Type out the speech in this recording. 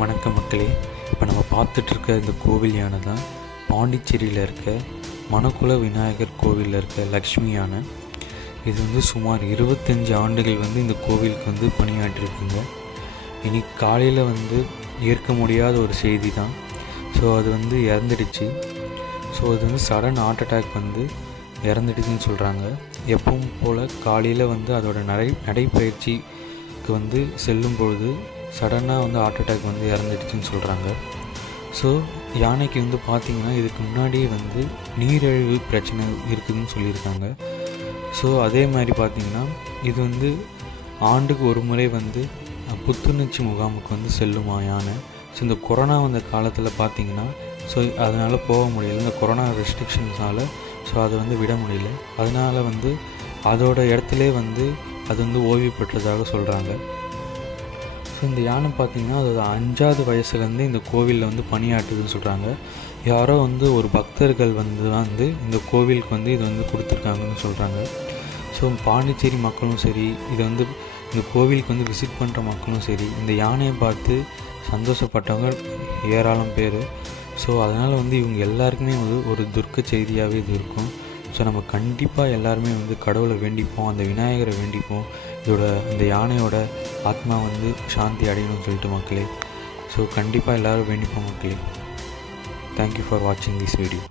வணக்கம் மக்களே. இப்போ நம்ம பார்த்துட்ருக்க இந்த கோவில் யானை தான் பாண்டிச்சேரியில் இருக்க மணக்குள விநாயகர் கோவிலில் இருக்க லக்ஷ்மி யானை. இது சுமார் 25 ஆண்டுகள் இந்த கோவிலுக்கு பணியாற்றிருக்குங்க. இன்னைக்கு காலையில் ஏற்க முடியாத ஒரு செய்தி தான். ஸோ அது இறந்துடுச்சு. ஸோ அது சடன் ஹார்ட் அட்டாக் இறந்துடுச்சுன்னு சொல்கிறாங்க. எப்பவும் போல் காலையில் அதோட நடைப்பயிற்சிக்கு செல்லும் பொழுது சடனாக ஹார்ட் அட்டாக் இறந்துடுச்சுன்னு சொல்கிறாங்க. ஸோ யானைக்கு பார்த்திங்கன்னா இதுக்கு முன்னாடியே நீரிழிவு பிரச்சனை இருக்குதுன்னு சொல்லியிருக்காங்க. ஸோ அதே மாதிரி பார்த்திங்கன்னா இது ஆண்டுக்கு ஒரு முறை புத்துணர்ச்சி முகாமுக்கு செல்லுமா யானை. ஸோ இந்த கொரோனா வந்த காலத்தில் பார்த்திங்கன்னா ஸோ அதனால் போக முடியல, இந்த கொரோனா ரெஸ்ட்ரிக்ஷன்ஸால். ஸோ அதை விட முடியல. அதனால் அதோட இடத்துலே அது ஓய்வு பெற்றதாக சொல்கிறாங்க. ஸோ இந்த யானை பார்த்திங்கன்னா அது 5வது வயசுலேருந்து இந்த கோவிலில் பணியாற்றுதுன்னு சொல்கிறாங்க. யாரோ ஒரு பக்தர்கள் இந்த கோவிலுக்கு இது கொடுத்துருக்காங்கன்னு சொல்கிறாங்க. ஸோ பாண்டிச்சேரி மக்களும் சரி, இதை இந்த கோவிலுக்கு விசிட் பண்ணுற மக்களும் சரி, இந்த யானையை பார்த்து சந்தோஷப்பட்டவங்க ஏராளம் பேர். ஸோ அதனால் இவங்க எல்லாருக்குமே ஒரு துர்க்க செய்தியாகவே இது இருக்கும். ஸோ நம்ம கண்டிப்பாக எல்லாருமே கடவுளை வேண்டிப்போம், அந்த விநாயகரை வேண்டிப்போம், இந்த யானையோட ஆத்மா சாந்தி அடையணும்னு சொல்லிட்டு மக்களே. ஸோ கண்டிப்பாக எல்லோரும் வேண்டிப்போம் மக்களே. தேங்க்யூ ஃபார் வாட்சிங் திஸ் வீடியோ.